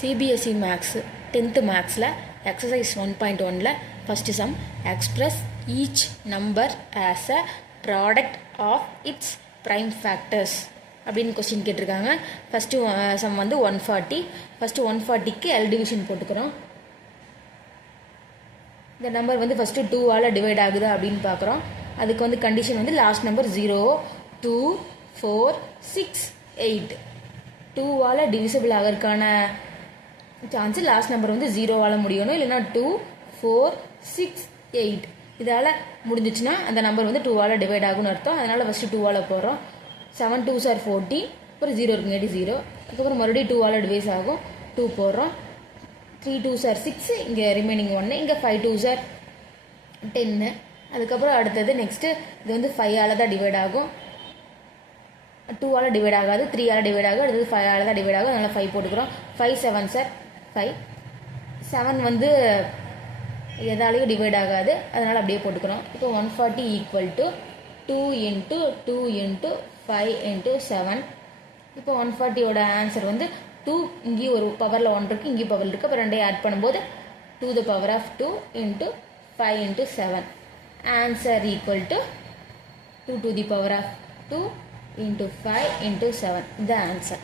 CBSE Maths 10th Mathsல exercise 1.1ல first sum express each number as a product of its prime factors அப்படின்னு question கேட்டிருக்காங்க. First some வந்து 140. First 140க்கு L division போட்டுக்கிறோம். இந்த number வந்து first 2ஆல் divide ஆகுது அப்படின்னு பார்க்குறோம். அதுக்கு வந்து கண்டிஷன் வந்து லாஸ்ட் நம்பர் 0, 2, 4, 6, 8. 2ஆல் டிவிசிபிள் ஆகிறதுக்கான சான்ஸு லாஸ்ட் நம்பர் வந்து 0ஆல் முடியணும், இல்லைனா 2, 4, 6, 8 இதால் முடிஞ்சிச்சுன்னா அந்த நம்பர் வந்து 2ஆல் டிவைட் ஆகும்னு அர்த்தம். அதனால் ஃபஸ்ட்டு 2ஆல் போடுறோம். 7 2s are 40, அப்புறம் 0 இருக்குங்காட்டி 0, அதுக்கப்புறம் மறுபடியும் 2ஆல் டிவைஸ் ஆகும், 2 போடுறோம். 3 2s are 6, இங்கே ரிமைனிங் 1, இங்கே 5 2s are 10. அதுக்கப்புறம் அடுத்தது நெக்ஸ்ட்டு இது வந்து 5ஆல் தான் டிவைட் ஆகும், 2ஆல் டிவைட் ஆகாது, 3ஆல் டிவைட் ஆகும், அடுத்தது 5ஆல் தான் டிவைட் ஆகும். அதனால் 5 போட்டுக்கிறோம். 5 7s are 5. 7 வந்து எதாலையும் டிவைட் ஆகாது, அதனால் அப்படியே போட்டுக்கிறோம். இப்போ 140 equal to 2 into 2 into 5 into 7. இப்போ 140யோட ஆன்சர் வந்து 2, இங்கேயும் ஒரு பவரில் 1 இருக்குது, இங்கேயும் பவர் இருக்குது. அப்போ ரெண்டையும் ஆட் பண்ணும்போது 2 the power of 2 into 5 into 7. Answer equal to 2 to the power of 2 into 5 into 7. இந்த ஆன்சர்.